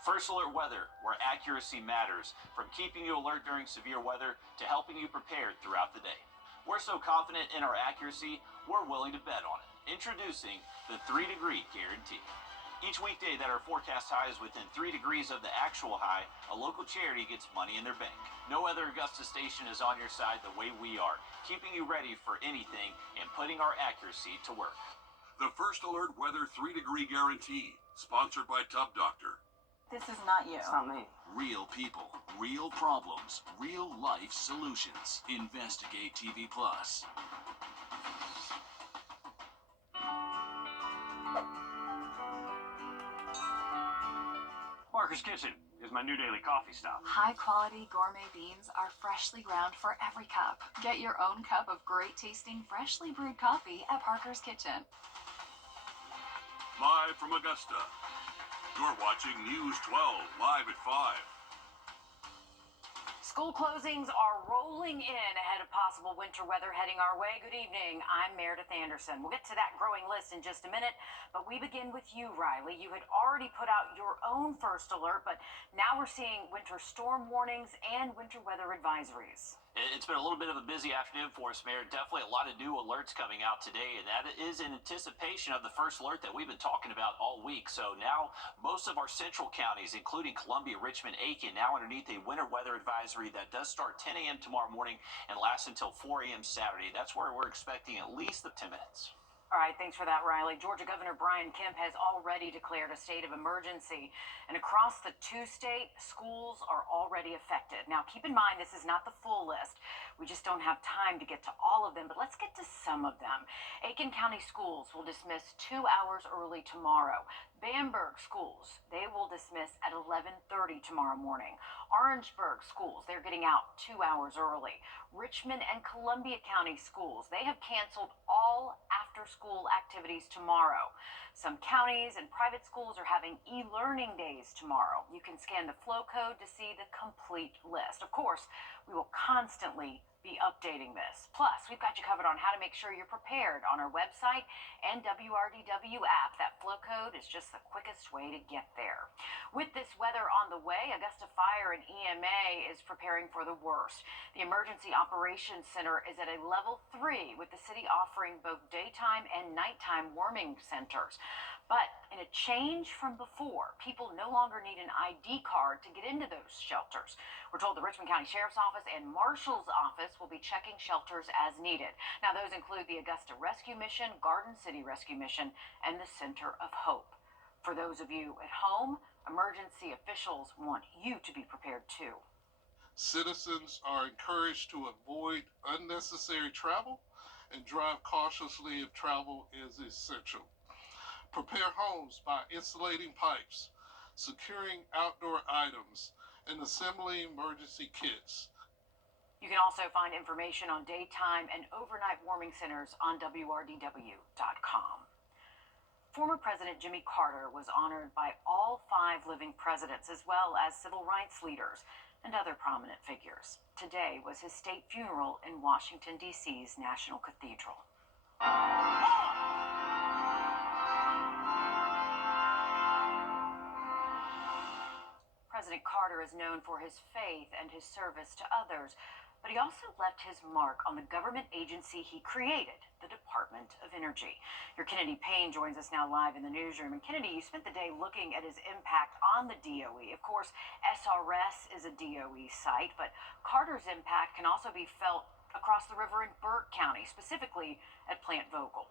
First Alert Weather, where accuracy matters, from keeping you alert during severe weather to helping you prepared throughout the day. We're so confident in our accuracy, we're willing to bet on it. Introducing the 3-degree guarantee. Each weekday that our forecast high is within 3 degrees of the actual high, a local charity gets money in their bank. No other Augusta station is on your side the way we are, keeping you ready for anything and putting our accuracy to work. The First Alert Weather 3-degree guarantee, sponsored by Tub Doctor. This is not you. It's not me. Real people, real problems, real life solutions. Investigate TV Plus. Parker's Kitchen is my new daily coffee stop. High-quality gourmet beans are freshly ground for every cup. Get your own cup of great-tasting, freshly brewed coffee at Parker's Kitchen. Live from Augusta, you're watching News 12, live at 5. School closings are rolling in ahead of possible winter weather heading our way. Good evening. I'm Meredith Anderson. We'll get to that growing list in just a minute, but we begin with you, Riley. You had already put out your own first alert, but now we're seeing winter storm warnings and winter weather advisories. It's been a little bit of a busy afternoon for us, Mayor. Definitely a lot of new alerts coming out today, and that is in anticipation of the first alert that we've been talking about all week. So now most of our central counties, including Columbia, Richmond, Aiken, now underneath a winter weather advisory that does start 10 a.m. tomorrow morning and lasts until 4 a.m. Saturday. That's where we're expecting at least the 10 minutes. All right, thanks for that, Riley. Georgia Governor Brian Kemp has already declared a state of emergency, and across the two-state, schools are already affected. Now, keep in mind, this is not the full list. We just don't have time to get to all of them, but let's get to some of them. Aiken County Schools will dismiss 2 hours early tomorrow. Bamberg schools, they will dismiss at 11:30 tomorrow morning. Orangeburg schools, they're getting out 2 hours early. Richmond and Columbia County schools, they have canceled all after-school activities tomorrow. Some counties and private schools are having e-learning days tomorrow. You can scan the flow code to see the complete list. Of course, we will constantly be updating this. Plus, we've got you covered on how to make sure you're prepared on our website and WRDW app. That flow code is just the quickest way to get there. With this weather on the way, Augusta Fire and EMA is preparing for the worst. The Emergency Operations Center is at a level 3, with the city offering both daytime and nighttime warming centers. But in a change from before, people no longer need an ID card to get into those shelters. We're told the Richmond County Sheriff's Office and Marshal's Office will be checking shelters as needed. Now, those include the Augusta Rescue Mission, Garden City Rescue Mission, and the Center of Hope. For those of you at home, emergency officials want you to be prepared too. Citizens are encouraged to avoid unnecessary travel and drive cautiously if travel is essential. Prepare homes by insulating pipes, securing outdoor items, and assembling emergency kits. You can also find information on daytime and overnight warming centers on WRDW.com. Former President Jimmy Carter was honored by all 5 living presidents, as well as civil rights leaders and other prominent figures. Today was his state funeral in Washington, D.C.'s National Cathedral. President Carter is known for his faith and his service to others, but he also left his mark on the government agency he created, the Department of Energy. Your Kennedy Payne joins us now live in the newsroom. And Kennedy, you spent the day looking at his impact on the DOE. Of course, SRS is a DOE site, but Carter's impact can also be felt across the river in Burke County, specifically at Plant Vogtle.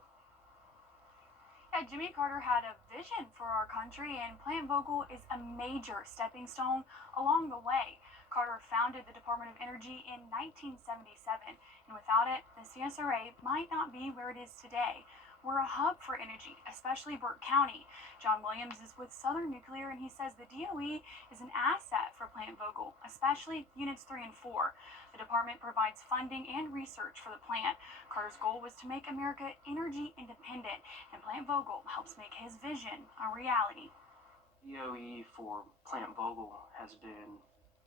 Yeah, Jimmy Carter had a vision for our country, and Plant Vogtle is a major stepping stone along the way. Carter founded the Department of Energy in 1977, and without it, the CSRA might not be where it is today. We're a hub for energy, especially Burke County. John Williams is with Southern Nuclear, and he says the DOE is an asset for Plant Vogtle, especially Units 3 and 4. The department provides funding and research for the plant. Carter's goal was to make America energy independent, and Plant Vogtle helps make his vision a reality. DOE for Plant Vogtle has been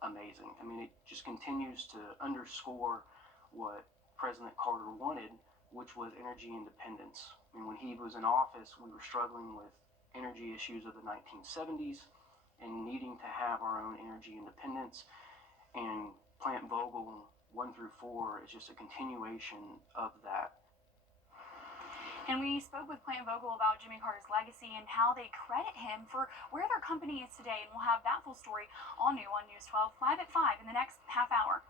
amazing. I mean, it just continues to underscore what President Carter wanted, which was energy independence. I mean, when he was in office, we were struggling with energy issues of the 1970s, and needing to have our own energy independence. And Plant Vogel 1 through 4 is just a continuation of that. And we spoke with Plant Vogel about Jimmy Carter's legacy and how they credit him for where their company is today. And we'll have that full story all new on News 12, live at 5 in the next half hour.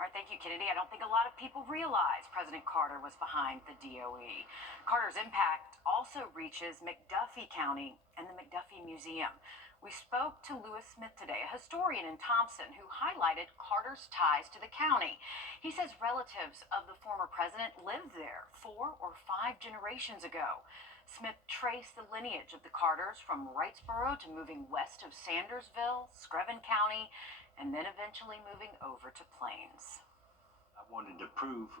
All right, thank you, Kennedy. I don't think a lot of people realize President Carter was behind the DOE. Carter's impact also reaches McDuffie County and the McDuffie Museum. We spoke to Lewis Smith today, a historian in Thompson, who highlighted Carter's ties to the county. He says relatives of the former president lived there 4 or 5 generations ago. Smith traced the lineage of the Carters from Wrightsboro to moving west of Sandersville, Screven County, and then eventually moving over to Plains. I wanted to prove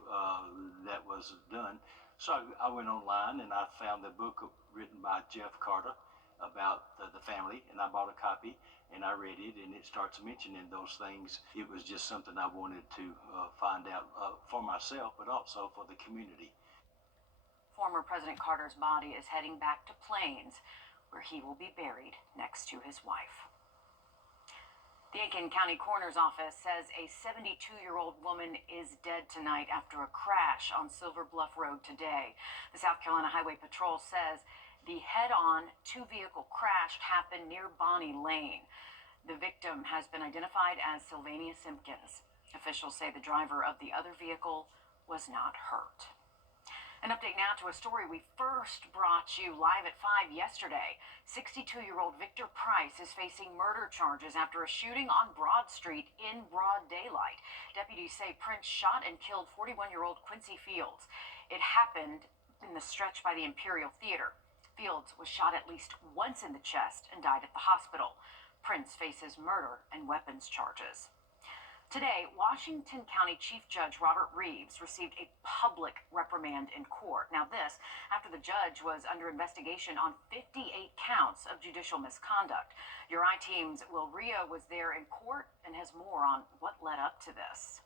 that was done, so I went online and I found the book written by Jeff Carter about the family, and I bought a copy and I read it, and it starts mentioning those things. It was just something I wanted to find out for myself, but also for the community. Former President Carter's body is heading back to Plains, where he will be buried next to his wife. The Aiken County Coroner's Office says a 72-year-old woman is dead tonight after a crash on Silver Bluff Road today. The South Carolina Highway Patrol says the head-on 2-vehicle crash happened near Bonnie Lane. The victim has been identified as Sylvania Simpkins. Officials say the driver of the other vehicle was not hurt. An update now to a story we first brought you live at 5 yesterday. 62-year-old Victor Price is facing murder charges after a shooting on Broad Street in broad daylight. Deputies say Prince shot and killed 41-year-old Quincy Fields. It happened in the stretch by the Imperial Theater. Fields was shot at least once in the chest and died at the hospital. Prince faces murder and weapons charges. Today, Washington County Chief Judge Robert Reeves received a public reprimand in court. Now this, after the judge was under investigation on 58 counts of judicial misconduct. Your I-Team's Will Rio was there in court and has more on what led up to this.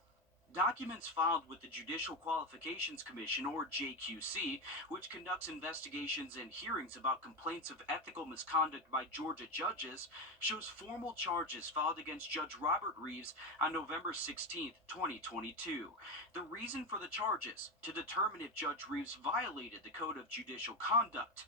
Documents filed with the Judicial Qualifications Commission, or JQC, which conducts investigations and hearings about complaints of ethical misconduct by Georgia judges, shows formal charges filed against Judge Robert Reeves on November 16, 2022. The reason for the charges: to determine if Judge Reeves violated the Code of Judicial Conduct.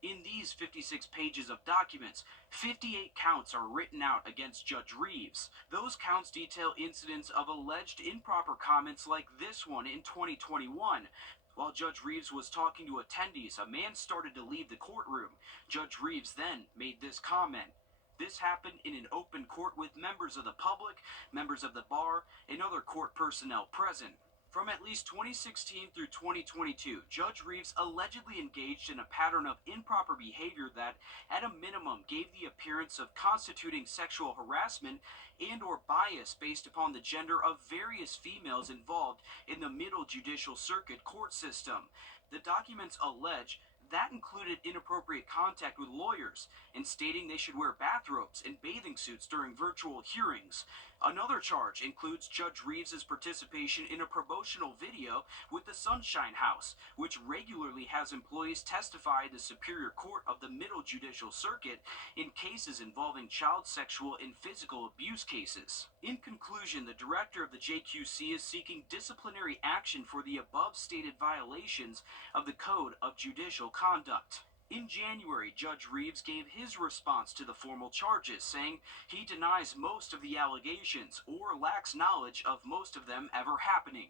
In these 56 pages of documents, 58 counts are written out against Judge Reeves. Those counts detail incidents of alleged improper comments like this one in 2021. While Judge Reeves was talking to attendees, a man started to leave the courtroom. Judge Reeves then made this comment. This happened in an open court with members of the public, members of the bar, and other court personnel present. From at least 2016 through 2022, Judge Reeves allegedly engaged in a pattern of improper behavior that, at a minimum, gave the appearance of constituting sexual harassment and or bias based upon the gender of various females involved in the Middle Judicial Circuit court system. The documents allege that included inappropriate contact with lawyers and stating they should wear bathrobes and bathing suits during virtual hearings. Another charge includes Judge Reeves' participation in a promotional video with the Sunshine House, which regularly has employees testify at the Superior Court of the Middle Judicial Circuit in cases involving child sexual and physical abuse cases. In conclusion, the director of the JQC is seeking disciplinary action for the above stated violations of the Code of Judicial Conduct. In January, Judge Reeves gave his response to the formal charges, saying he denies most of the allegations or lacks knowledge of most of them ever happening.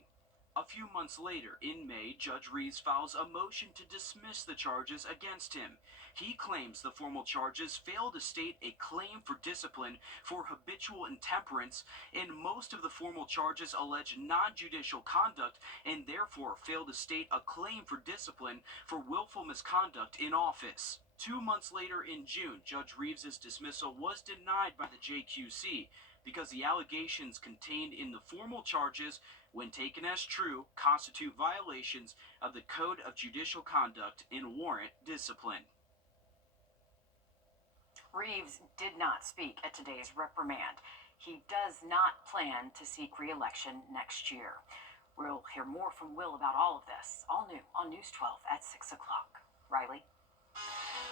A few months later, in May, Judge Reeves files a motion to dismiss the charges against him. He claims the formal charges fail to state a claim for discipline for habitual intemperance, and most of the formal charges allege non-judicial conduct and therefore fail to state a claim for discipline for willful misconduct in office. 2 months later, in June, Judge Reeves' dismissal was denied by the JQC because the allegations contained in the formal charges, when taken as true, constitute violations of the Code of Judicial Conduct and warrant discipline. Reeves did not speak at today's reprimand. He does not plan to seek re-election next year. We'll hear more from Will about all of this, all new on News 12 at 6 o'clock. Riley?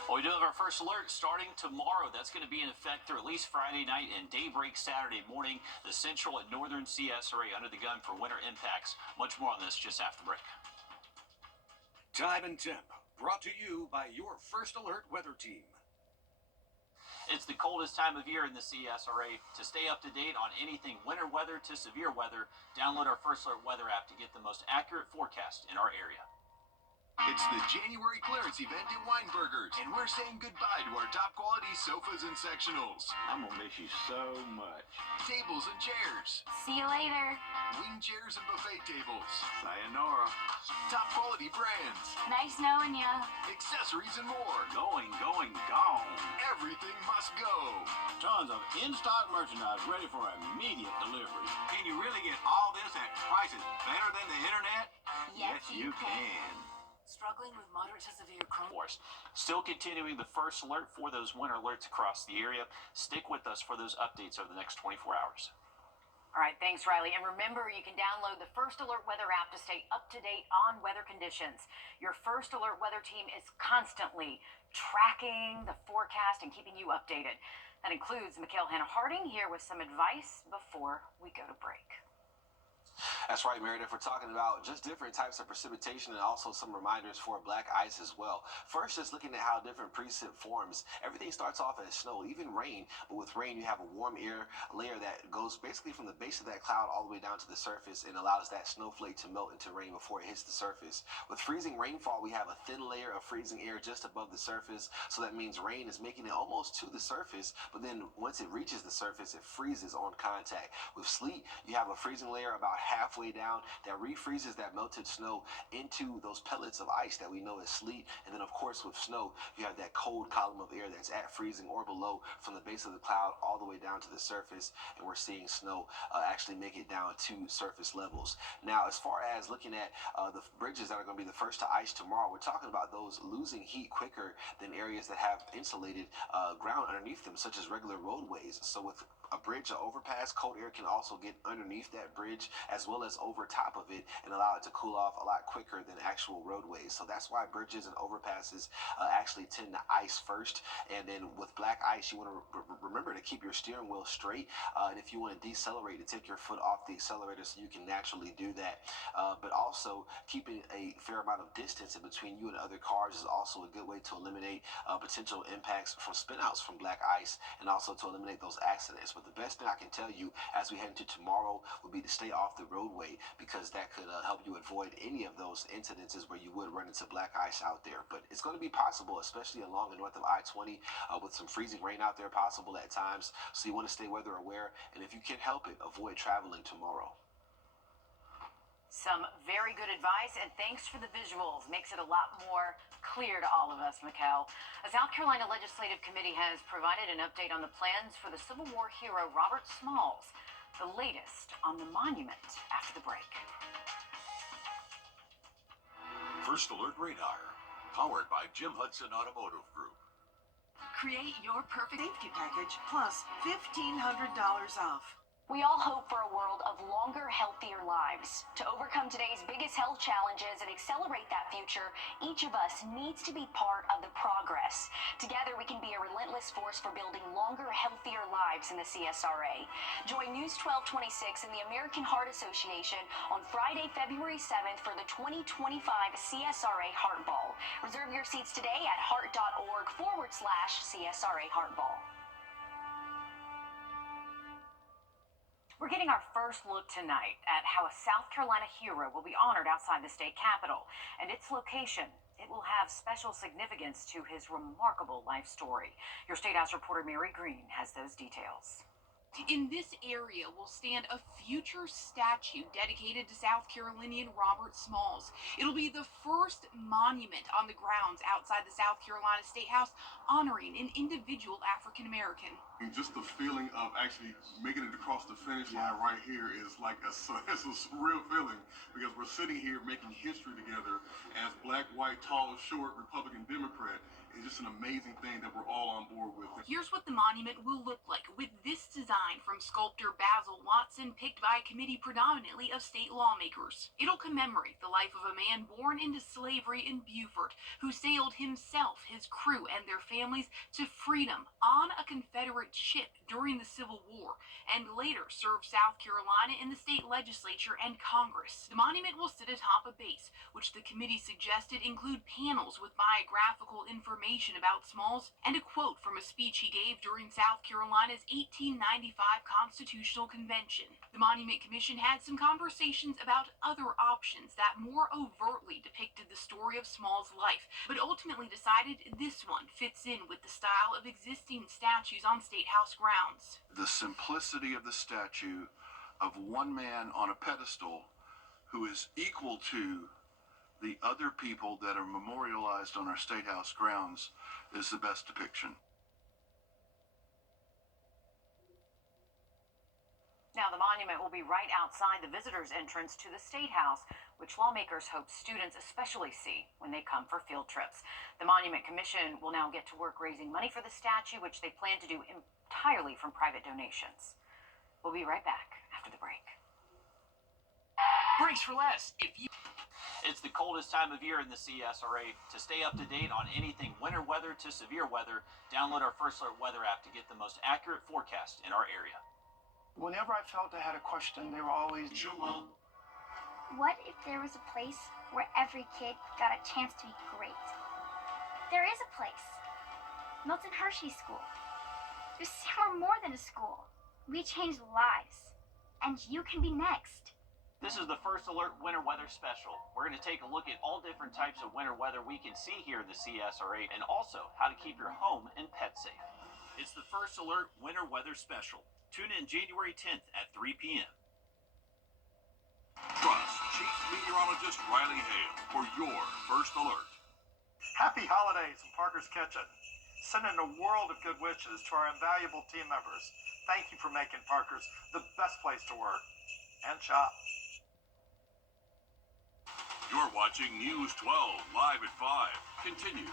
Well, we do have our first alert starting tomorrow. That's going to be in effect through at least Friday night and daybreak Saturday morning. The central and northern CSRA under the gun for winter impacts. Much more on this just after the break. Time and temp, brought to you by your First Alert weather team. It's the coldest time of year in the CSRA. To stay up to date on anything winter weather to severe weather, download our First Alert weather app to get the most accurate forecast in our area. It's the January clearance event at Weinberger's, and we're saying goodbye to our top quality sofas and sectionals. I'm gonna miss you so much. Tables and chairs. See you later. Wing chairs and buffet tables. Sayonara. Top quality brands. Nice knowing ya. Accessories and more. Gone. Everything must go. Tons of in-stock merchandise ready for immediate delivery. Can you really get all this at prices better than the internet? Yes, you can. Struggling with moderate to severe Crohn's. Force. Still continuing the first alert for those winter alerts across the area. Stick with us for those updates over the next 24 hours. All right, thanks, Riley. And remember, you can download the First Alert weather app to stay up to date on weather conditions. Your First Alert weather team is constantly tracking the forecast and keeping you updated. That includes Mikhail Hannah Harding here with some advice before we go to break. That's right, Meredith. We're talking about just different types of precipitation and also some reminders for black ice as well. First, just looking at how different precip forms. Everything starts off as snow, even rain. But with rain, you have a warm air layer that goes basically from the base of that cloud all the way down to the surface and allows that snowflake to melt into rain before it hits the surface. With freezing rainfall, we have a thin layer of freezing air just above the surface. So that means rain is making it almost to the surface. But then once it reaches the surface, it freezes on contact. With sleet, you have a freezing layer about halfway down that refreezes that melted snow into those pellets of ice that we know as sleet. And then of course with snow, you have that cold column of air that's at freezing or below from the base of the cloud all the way down to the surface, and we're seeing snow actually make it down to surface levels. Now, as far as looking at the bridges that are going to be the first to ice tomorrow, we're talking about those losing heat quicker than areas that have insulated ground underneath them, such as regular roadways. So with a bridge or overpass, cold air can also get underneath that bridge as well as over top of it and allow it to cool off a lot quicker than actual roadways. So that's why bridges and overpasses actually tend to ice first. And then with black ice, you want to remember to keep your steering wheel straight. And if you want to decelerate, to take your foot off the accelerator so you can naturally do that. But also keeping a fair amount of distance in between you and other cars is also a good way to eliminate potential impacts from spinouts from black ice and also to eliminate those accidents. But the best thing I can tell you as we head into tomorrow would be to stay off the roadway, because that could help you avoid any of those incidences where you would run into black ice out there. But it's going to be possible, especially along and north of I-20 with some freezing rain out there possible at times. So you want to stay weather aware, and if you can help it, avoid traveling tomorrow. Some very good advice, and thanks for the visuals. Makes it a lot more clear to all of us, Mikkel. A South Carolina Legislative Committee has provided an update on the plans for the Civil War hero Robert Smalls. The latest on the monument after the break. First Alert Radar, powered by Jim Hudson Automotive Group. Create your perfect safety package plus $1,500 off. We all hope for a world of longer, healthier lives. To overcome today's biggest health challenges and accelerate that future, each of us needs to be part of the progress. Together, we can be a relentless force for building longer, healthier lives in the CSRA. Join News 1226 and the American Heart Association on Friday, February 7th for the 2025 CSRA Heart Ball. Reserve your seats today at heart.org/CSRA Heart Ball. We're getting our first look tonight at how a South Carolina hero will be honored outside the state capitol and its location. It will have special significance to his remarkable life story. Your State House reporter Mary Green has those details. In this area will stand a future statue dedicated to South Carolinian Robert Smalls. It'll be the first monument on the grounds outside the South Carolina State House honoring an individual African American. Just the feeling of actually making it across the finish line right here is like it's a surreal feeling, because we're sitting here making history together as black, white, tall, short, Republican, Democrat. It's just an amazing thing that we're all on board with. Here's what the monument will look like with this design from sculptor Basil Watson, picked by a committee predominantly of state lawmakers. It'll commemorate the life of a man born into slavery in Beaufort, who sailed himself, his crew, and their families to freedom on a Confederate ship during the Civil War, and later served South Carolina in the state legislature and Congress. The monument will sit atop a base, which the committee suggested include panels with biographical information about Smalls and a quote from a speech he gave during South Carolina's 1895 Constitutional Convention. The Monument Commission had some conversations about other options that more overtly depicted the story of Smalls' life, but ultimately decided this one fits in with the style of existing statues on State House grounds. The simplicity of the statue of one man on a pedestal who is equal to the other people that are memorialized on our State House grounds is the best depiction. Now, the monument will be right outside the visitors' entrance to the State House, which lawmakers hope students especially see when they come for field trips. The Monument Commission will now get to work raising money for the statue, which they plan to do entirely from private donations. We'll be right back after the break. Brace for less. It's the coldest time of year in the CSRA. To stay up to date on anything winter weather to severe weather, download our First Alert Weather app to get the most accurate forecast in our area. Whenever I felt I had a question, they were always, what if there was a place where every kid got a chance to be great? There is a place. Milton Hershey School. We're more than a school. We change lives. And you can be next. This is the First Alert Winter Weather Special. We're going to take a look at all different types of winter weather we can see here in the CSRA, and also how to keep your home and pets safe. It's the First Alert Winter Weather Special. Tune in January 10th at 3 p.m. Trust Chief Meteorologist Riley Hale for your First Alert. Happy holidays from Parker's Kitchen. Sending a world of good wishes to our invaluable team members. Thank you for making Parker's the best place to work and shop. You're watching News 12 live at 5. Continues.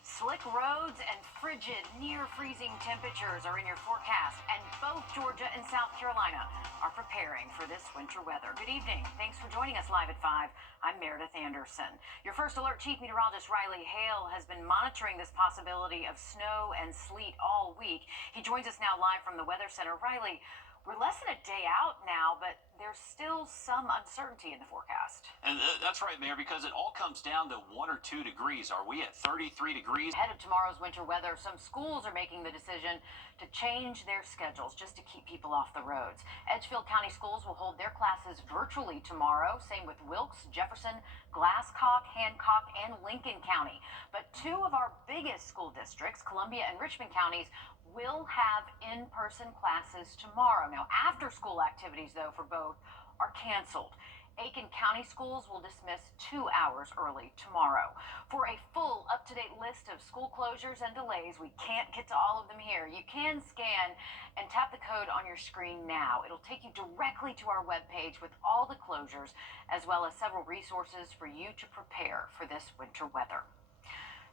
Slick roads and frigid, near-freezing temperatures are in your forecast, and both Georgia and South Carolina are preparing for this winter weather. Good evening. Thanks for joining us live at 5. I'm Meredith Anderson. Your First Alert Chief Meteorologist Riley Hale has been monitoring this possibility of snow and sleet all week. He joins us now live from the Weather Center. Riley, we're less than a day out now, but there's still some uncertainty in the forecast. And that's right, Mayor, because it all comes down to 1 or 2 degrees. Are we at 33 degrees? Ahead of tomorrow's winter weather, some schools are making the decision to change their schedules just to keep people off the roads. Edgefield County schools will hold their classes virtually tomorrow. Same with Wilkes, Jefferson, Glasscock, Hancock, and Lincoln County. But 2 of our biggest school districts, Columbia and Richmond counties, will have in-person classes tomorrow. Now, after-school activities, though, for both are canceled. Aiken County schools will dismiss 2 hours early tomorrow. For a full, up-to-date list of school closures and delays, we can't get to all of them here. You can scan and tap the code on your screen now. It'll take you directly to our webpage with all the closures, as well as several resources for you to prepare for this winter weather.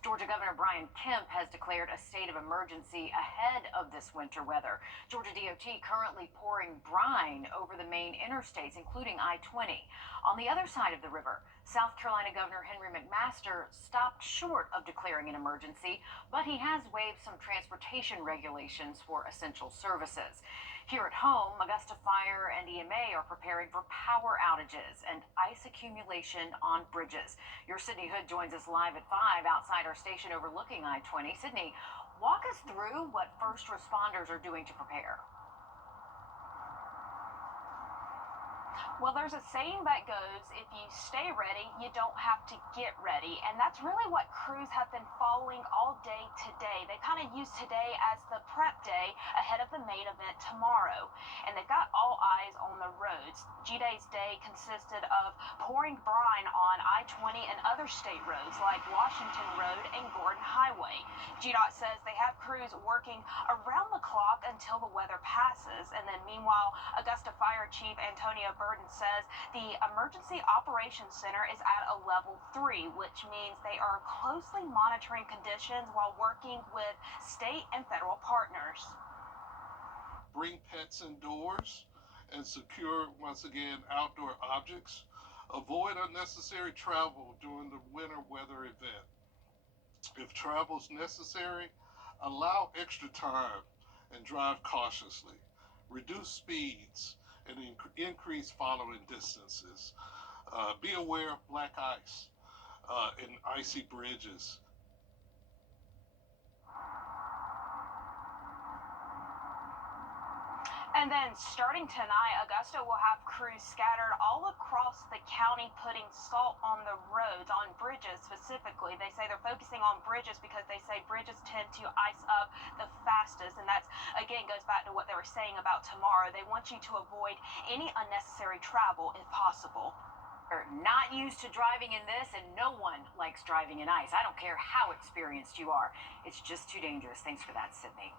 Georgia Governor Brian Kemp has declared a state of emergency ahead of this winter weather. Georgia DOT currently pouring brine over the main interstates, including I-20. On the other side of the river, South Carolina Governor Henry McMaster stopped short of declaring an emergency, but he has waived some transportation regulations for essential services. Here at home, Augusta Fire and EMA are preparing for power outages and ice accumulation on bridges. Your Sydney Hood joins us live at 5 outside our station overlooking I-20. Sydney, walk us through what first responders are doing to prepare. Well, there's a saying that goes, if you stay ready, you don't have to get ready. And that's really what crews have been following all day today. They kind of use today as the prep day ahead of the main event tomorrow. And they've got all eyes on the roads. G-Day's day consisted of pouring brine on I-20 and other state roads like Washington Road and Gordon Highway. GDOT says they have crews working around the clock until the weather passes. And then meanwhile, Augusta Fire Chief Antonio Burden says the Emergency Operations Center is at a level 3, which means they are closely monitoring conditions while working with state and federal partners. Bring pets indoors and secure, once again, outdoor objects. Avoid unnecessary travel during the winter weather event. If travel is necessary, allow extra time and drive cautiously. Reduce speeds and increase following distances. Be aware of black ice and icy bridges. And then starting tonight, Augusta will have crews scattered all across the county putting salt on the roads, on bridges specifically. They say they're focusing on bridges because they say bridges tend to ice up the fastest. And that's, again, goes back to what they were saying about tomorrow. They want you to avoid any unnecessary travel if possible. Are not used to driving in this, and no one likes driving in ice. I don't care how experienced you are. It's just too dangerous. Thanks for that, Sydney.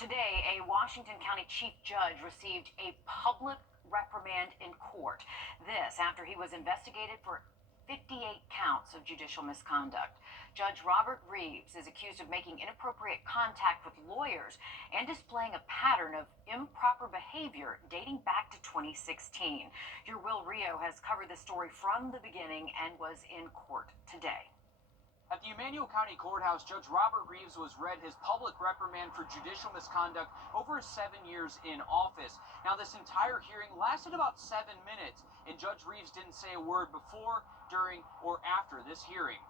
Today, a Washington County chief judge received a public reprimand in court. This after he was investigated for 58 counts of judicial misconduct. Judge Robert Reeves is accused of making inappropriate contact with lawyers and displaying a pattern of improper behavior dating back to 2016. Your Wrdw has covered this story from the beginning and was in court today. At the Emanuel County Courthouse, Judge Robert Reeves was read his public reprimand for judicial misconduct over his 7 years in office. Now, this entire hearing lasted about 7 minutes, and Judge Reeves didn't say a word before, during, or after this hearing.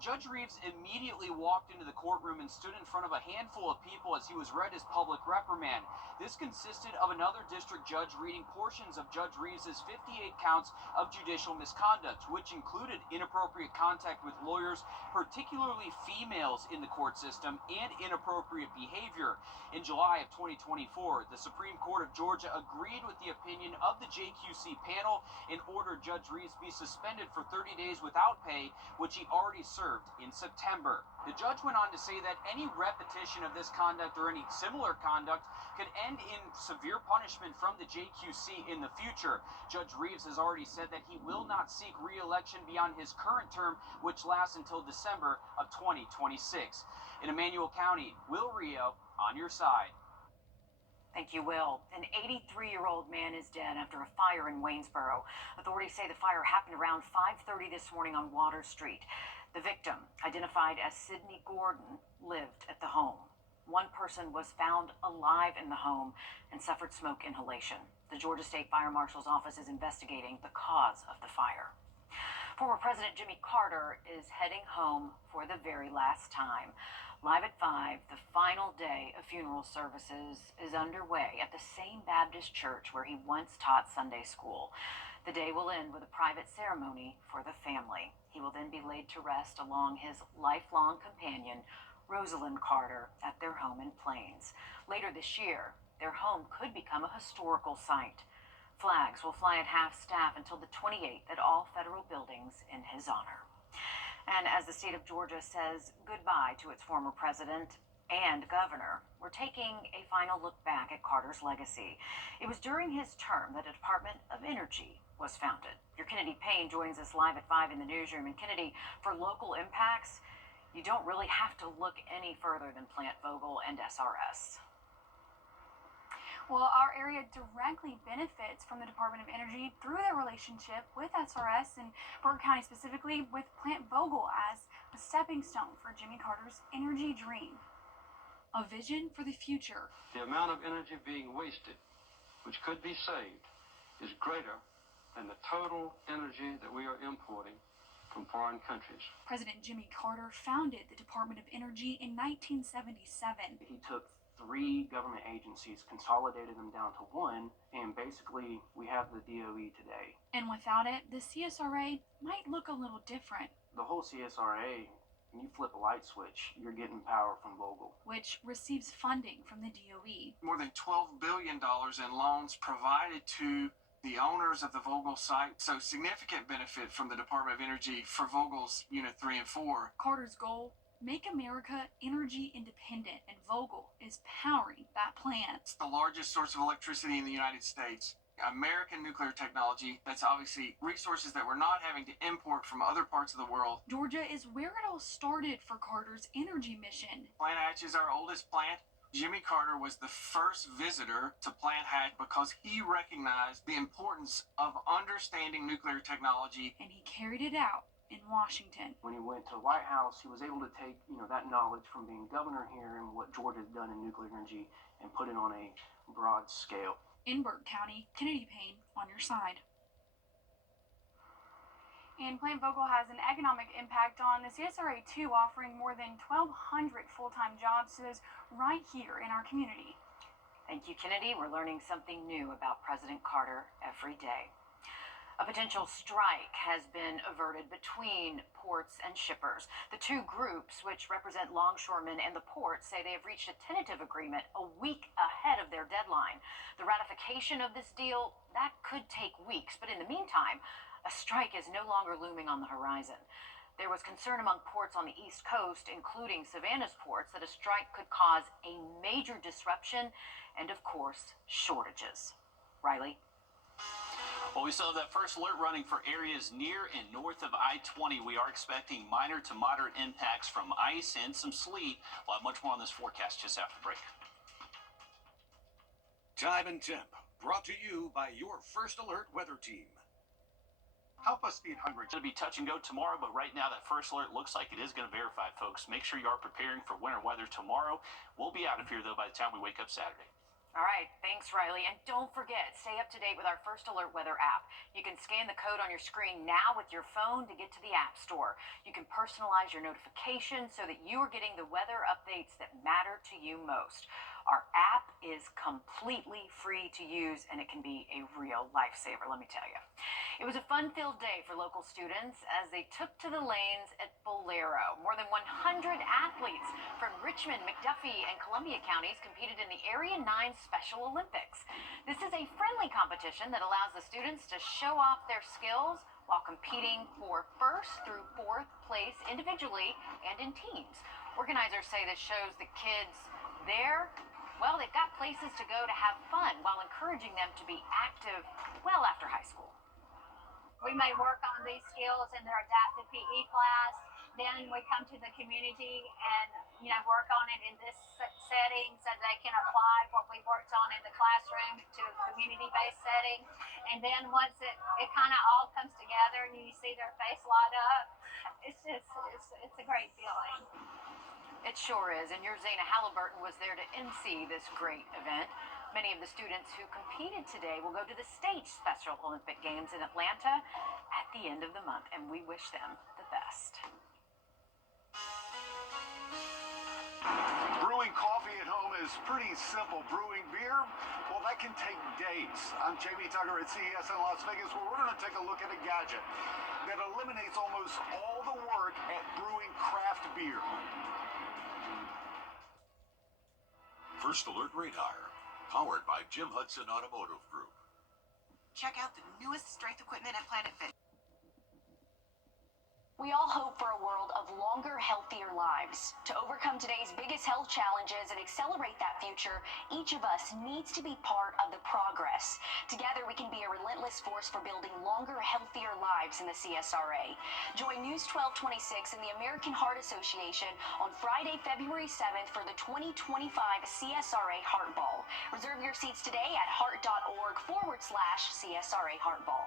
Judge Reeves immediately walked into the courtroom and stood in front of a handful of people as he was read his public reprimand. This consisted of another district judge reading portions of Judge Reeves' 58 counts of judicial misconduct, which included inappropriate contact with lawyers, particularly females in the court system, and inappropriate behavior. In July of 2024, the Supreme Court of Georgia agreed with the opinion of the JQC panel and ordered Judge Reeves be suspended for 30 days without pay, which he already served in September. The judge went on to say that any repetition of this conduct or any similar conduct could end in severe punishment from the JQC in the future. Judge Reeves has already said that he will not seek re-election beyond his current term, which lasts until December of 2026. In Emanuel County, Wrdw on your side. Thank you, Will. An 83-year-old man is dead after a fire in Waynesboro. Authorities say the fire happened around 5:30 this morning on Water Street. The victim, identified as Sidney Gordon, lived at the home. One person was found alive in the home and suffered smoke inhalation. The Georgia State Fire Marshal's office is investigating the cause of the fire. Former President Jimmy Carter is heading home for the very last time. Live at 5, the final day of funeral services is underway at the same Baptist church where he once taught Sunday school. The day will end with a private ceremony for the family. He will then be laid to rest along his lifelong companion, Rosalind Carter, at their home in Plains. Later this year, their home could become a historical site. Flags will fly at half-staff until the 28th at all federal buildings in his honor. And as the state of Georgia says goodbye to its former president and governor, we're taking a final look back at Carter's legacy. It was during his term that the Department of Energy was founded. Your Kennedy Payne joins us live at 5 in the newsroom. And Kennedy, for local impacts, you don't really have to look any further than Plant Vogtle and SRS. Well, our area directly benefits from the Department of Energy through their relationship with SRS and Burke County specifically with Plant Vogtle as a stepping stone for Jimmy Carter's energy dream. A vision for the future. The amount of energy being wasted, which could be saved, is greater than the total energy that we are importing from foreign countries. President Jimmy Carter founded the Department of Energy in 1977. He took 3 government agencies, consolidated them down to 1, and basically we have the DOE today. And without it, the CSRA might look a little different. The whole CSRA, when you flip a light switch, you're getting power from Vogtle, which receives funding from the DOE. More than $12 billion in loans provided to the owners of the Vogtle site, so significant benefit from the Department of Energy for Vogtle's Unit 3 and 4. Carter's goal, make America energy independent, and Vogtle is powering that plant. It's the largest source of electricity in the United States. American nuclear technology, that's obviously resources that we're not having to import from other parts of the world. Georgia is where it all started for Carter's energy mission. Plant Hatch is our oldest plant. Jimmy Carter was the first visitor to Plant Hatch because he recognized the importance of understanding nuclear technology. And he carried it out in Washington. When he went to the White House, he was able to take, that knowledge from being governor here and what Georgia's done in nuclear energy and put it on a broad scale. In Burke County, Kennedy Payne on your side. And Plant Vogtle has an economic impact on the CSRA too, offering more than 1,200 full-time jobs to those right here in our community. Thank you, Kennedy. We're learning something new about President Carter every day. A potential strike has been averted between ports and shippers. The two groups, which represent longshoremen and the ports, say they have reached a tentative agreement a week ahead of their deadline. The ratification of this deal, that could take weeks, but in the meantime, a strike is no longer looming on the horizon. There was concern among ports on the East Coast, including Savannah's ports, that a strike could cause a major disruption and, of course, shortages. Riley? Well, we still have that first alert running for areas near and north of I-20. We are expecting minor to moderate impacts from ice and some sleet. We'll have much more on this forecast just after break. Time and Temp, brought to you by your First Alert weather team. Help us feed hungry. It's going to be touch and go tomorrow, but right now that first alert looks like it is going to verify, folks. Make sure you are preparing for winter weather tomorrow. We'll be out of here, though, by the time we wake up Saturday. All right, thanks, Riley. And don't forget, stay up to date with our First Alert weather app. You can scan the code on your screen now with your phone to get to the App Store. You can personalize your notifications so that you are getting the weather updates that matter to you most. Our app is completely free to use, and it can be a real lifesaver, let me tell you. It was a fun-filled day for local students as they took to the lanes at Bolero. More than 100 athletes from Richmond, McDuffie, and Columbia counties competed in the Area 9 Special Olympics. This is a friendly competition that allows the students to show off their skills while competing for first through fourth place individually and in teams. Organizers say this shows the kids there, well, they've got places to go to have fun while encouraging them to be active well after high school. We may work on these skills in their adaptive PE class. Then we come to the community and, work on it in this setting so they can apply what we worked on in the classroom to a community-based setting. And then once it kind of all comes together and you see their face light up, it's a great feeling. It sure is, and your Zana Halliburton was there to MC this great event. Many of the students who competed today will go to the state Special Olympic Games in Atlanta at the end of the month, and we wish them the best. Brewing coffee at home is pretty simple. Brewing beer, well, that can take days. I'm Jamie Tucker at CES in Las Vegas, where we're going to take a look at a gadget that eliminates almost all the work at brewing craft beer. First Alert Radar, powered by Jim Hudson Automotive Group. Check out the newest strength equipment at Planet Fit. We all hope for a world of longer, healthier lives. To overcome today's biggest health challenges and accelerate that future, each of us needs to be part of the progress. Together, we can be a relentless force for building longer, healthier lives in the CSRA. Join News 1226 and the American Heart Association on Friday, February 7th for the 2025 CSRA Heart Ball. Reserve your seats today at heart.org/CSRA Heart Ball.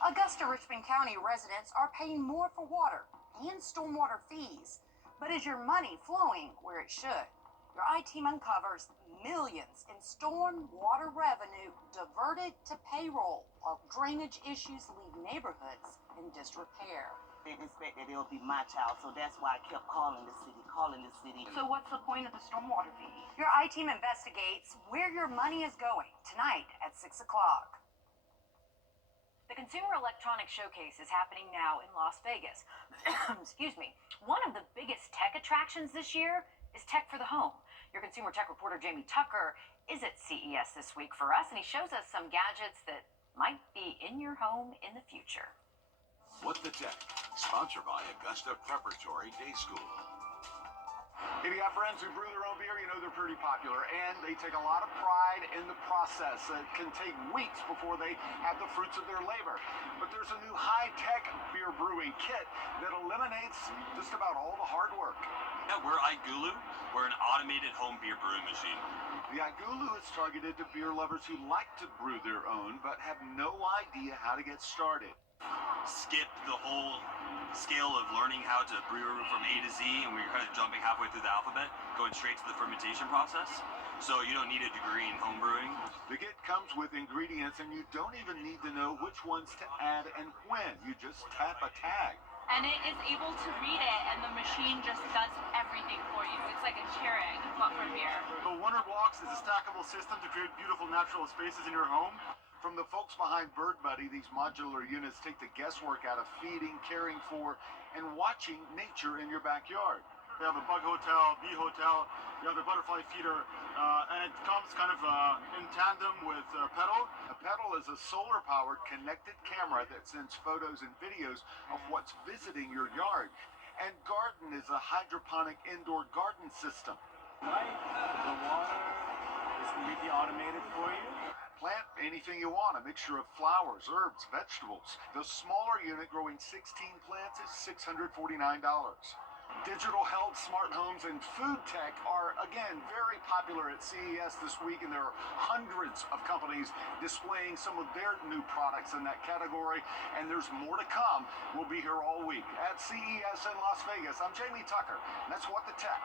Augusta Richmond County residents are paying more for water and stormwater fees. But is your money flowing where it should? Your IT team uncovers millions in storm water revenue diverted to payroll while drainage issues leave neighborhoods in disrepair. Didn't expect that it would be my child, so that's why I kept calling the city. So what's the point of the stormwater fee? Your IT team investigates where your money is going tonight at 6 o'clock. The Consumer Electronics Showcase is happening now in Las Vegas. Excuse me. One of the biggest tech attractions this year is Tech for the Home. Your consumer tech reporter Jamie Tucker is at CES this week for us, and he shows us some gadgets that might be in your home in the future. What the Tech, sponsored by Augusta Preparatory Day School. If you have friends who brew their own beer, you know they're pretty popular, and they take a lot of pride in the process. It can take weeks before they have the fruits of their labor. But there's a new high-tech beer brewing kit that eliminates just about all the hard work. Yeah, we're Igulu. We're an automated home beer brewing machine. The Igulu is targeted to beer lovers who like to brew their own but have no idea how to get started. Skip the whole scale of learning how to brew from A to Z, and we're kind of jumping halfway through the alphabet, going straight to the fermentation process. So you don't need a degree in home brewing. The kit comes with ingredients, and you don't even need to know which ones to add and when. You just tap a tag. And it is able to read it, and the machine just does everything for you. It's like a Keurig, but for beer. The Wonder Blocks is a stackable system to create beautiful natural spaces in your home. From the folks behind Bird Buddy, these modular units take the guesswork out of feeding, caring for, and watching nature in your backyard. We have a bug hotel, bee hotel, we have the butterfly feeder, and it comes kind of in tandem with Pedal. A Pedal is a solar-powered connected camera that sends photos and videos of what's visiting your yard. And Garden is a hydroponic indoor garden system. The water is completely automated for you. Plant anything you want, a mixture of flowers, herbs, vegetables. The smaller unit growing 16 plants is $649. Digital health, smart homes, and food tech are, again, very popular at CES this week, and there are hundreds of companies displaying some of their new products in that category, and there's more to come. We'll be here all week at CES in Las Vegas. I'm Jamie Tucker, and that's What the Tech.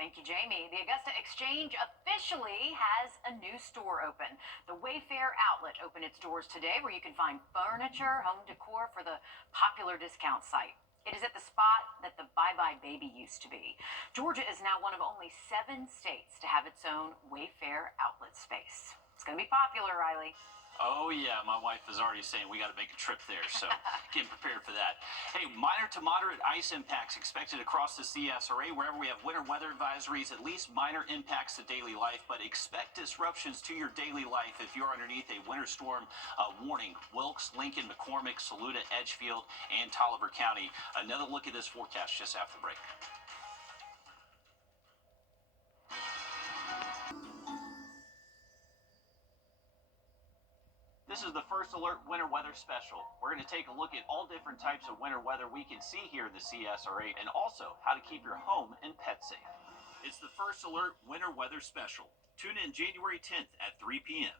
Thank you, Jamie. The Augusta Exchange officially has a new store open. The Wayfair outlet opened its doors today, where you can find furniture, home decor for the popular discount site. It is at the spot that the Bye Bye Baby used to be. Georgia is now one of only 7 states to have its own Wayfair outlet space. It's going to be popular, Riley. Oh, yeah, my wife is already saying we got to make a trip there, so getting prepared for that. Hey, minor to moderate ice impacts expected across the CSRA. Wherever we have winter weather advisories, at least minor impacts to daily life, but expect disruptions to your daily life if you're underneath a winter storm warning. Wilkes, Lincoln, McCormick, Saluda, Edgefield, and Tolliver County. Another look at this forecast just after the break. This is the First Alert Winter Weather Special. We're going to take a look at all different types of winter weather we can see here in the CSRA, and also how to keep your home and pets safe. It's the First Alert Winter Weather Special. Tune in January 10th at 3 p.m.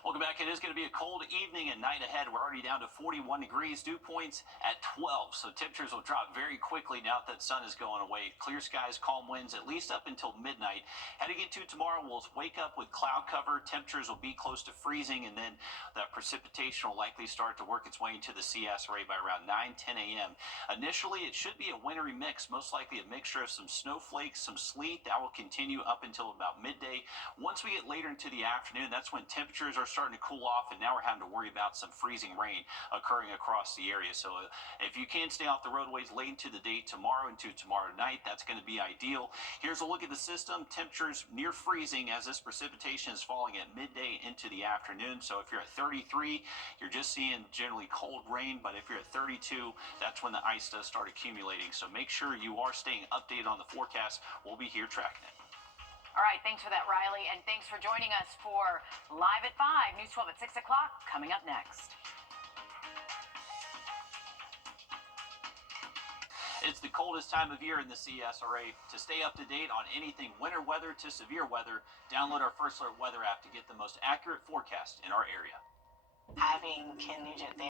Welcome back. It is going to be a cold evening and night ahead. We're already down to 41 degrees. Dew points at 12, so temperatures will drop very quickly now that the sun is going away. Clear skies, calm winds, at least up until midnight. Heading into tomorrow, we'll wake up with cloud cover. Temperatures will be close to freezing, and then that precipitation will likely start to work its way into the CSRA by around 9-10 a.m. Initially, it should be a wintry mix, most likely a mixture of some snowflakes, some sleet. That will continue up until about midday. Once we get later into the afternoon, that's when temperatures are starting to cool off, and now we're having to worry about some freezing rain occurring across the area. So if you can stay off the roadways late into the day tomorrow into tomorrow night, that's going to be ideal. Here's a look at the system. Temperatures near freezing as this precipitation is falling at midday into the afternoon. So if you're at 33, you're just seeing generally cold rain, but if you're at 32, that's when the ice does start accumulating. So make sure you are staying updated on the forecast. We'll be here tracking it. All right, thanks for that, Riley, and thanks for joining us for Live at 5, News 12 at 6 o'clock, coming up next. It's the coldest time of year in the CSRA. To stay up to date on anything winter weather to severe weather, download our First Alert Weather app to get the most accurate forecast in our area. Having Ken Nugent